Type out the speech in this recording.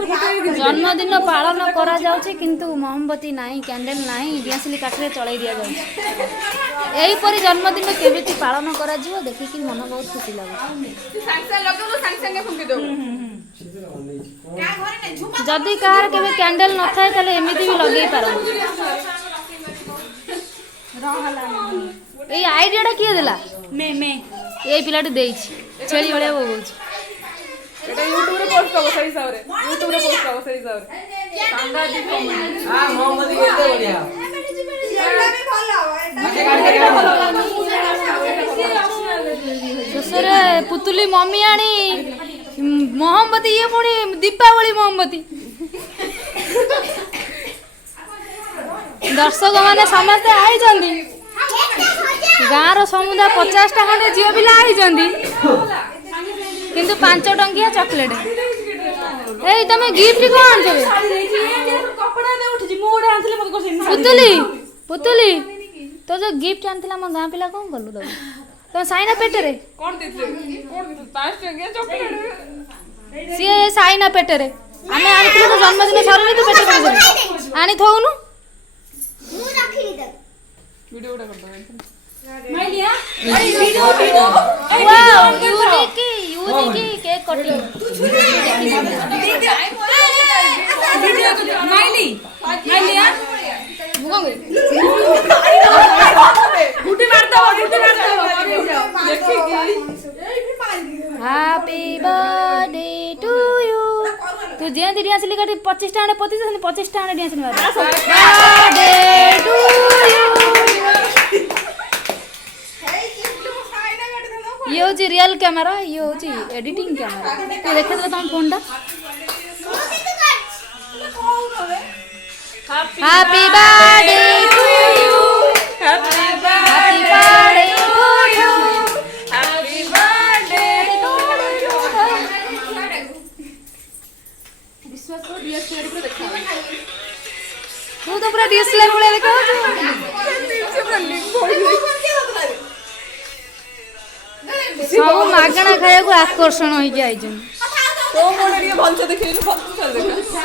जन्मदिन पालन करा जाउछि किंतु मोमबत्ती नाही कैंडल नाही डियासिली काठरे चलाई दिया जाउछि एही परी जन्मदिन केबेती पालन करा जिवो देखि कि मन बहुत खुशी लागो जदि कार केबे कैंडल न थाए तले एमिति भी लगेई पारो ए आइडियाटा किए देला मैं ए पिलाटी देइछि छेली भलिया बोबोछि এটা ইউটিউবে পোস্ট করব সেই হিসাবে ইউটিউবে পোস্ট করব সেই হিসাবে সাংঘাতিক কমেন্ট हां মোহাম্মদ কেতে বড়িয়া ससुरे पुतुली मम्मी आनी मोमबत्ती ये पुणी दीपावली मोमबत्ती दर्शक माने समस्ते आई गाँव समुदाय 50टा खंडे झील पिला आई किंतु 5 टंकिया चॉकलेट ए तमे गिफ्ट कोन देबे कपड़ा दे उठ जी मोड आनथले मत को पुतुली पुतुली तो जो गिफ्ट आनथला म गाँ पिला कोन करलु दबे तो साइना पेटरे कोन देते 5 टंकिया चॉकलेट सी साइना पेटरे आमे आनिथिलु तो जन्मदिन सरले तू पेटर कर आनी थौनु मु रखिली दे वीडियो उडा कर दो माइलिया video wow unique cake cutting video माइली माइलिया गुटी मार दो देखि हैप्पी बर्थडे टू यू तू जे दिया असली काटी 25 टा 25 टा दिया असली बर्थडे टू यू ये होची रियल कैमरा ये होची एडिटिंग कैमरा तू देखे तो तुम फोन दा happy birthday to you happy birthday to you happy birthday Vishwas को डीएसएलआर पे देखा तू तो पूरा डीएसएलआर वाला देखा सब मागणा खाया को आकर्षण होई जाई तो मोड़ भलसे देखैलु भलसे देखा